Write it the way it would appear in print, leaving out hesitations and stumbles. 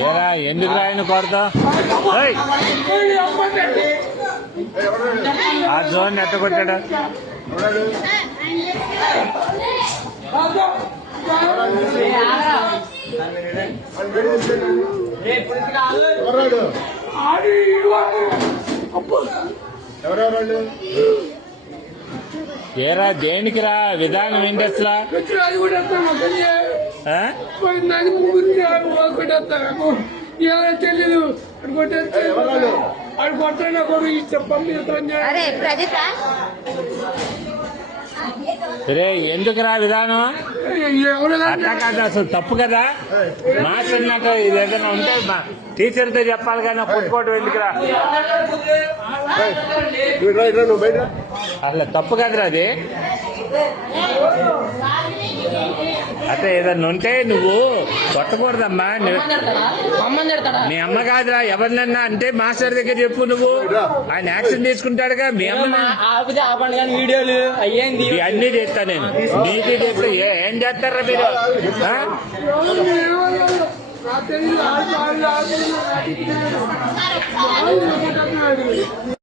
ఏరా ఎందుకు రాయను కొడతా ఆ జోన్ ఎట్ట కొట్టాడు ఏరా దేనికి రా విధానం ఏంటి అసలు తెలీదు అడు కొట్టాను కూడా రే ఎందుకు రా విధానం అట్లా కాదు అసలు తప్పు కదా మాట్లాడినాక ఇది ఏదైనా ఉంటే టీచర్తో చెప్పాలి కానీ కొట్టుకోవడం ఎందుకురా అసలు తప్పు కదరా అది అంటే ఏదన్నా ఉంటే నువ్వు కొట్టకూడదమ్మా మీ అమ్మ కాదురా ఎవరినన్నా అంటే మాస్టర్ దగ్గర చెప్పు నువ్వు ఆయన యాక్షన్ తీసుకుంటాడుగా మీ అమ్మ వీడియోలు అయ్యేంది అన్ని చేస్తా నేను నీటి చేస్తా ఏం చేస్తారా మీరు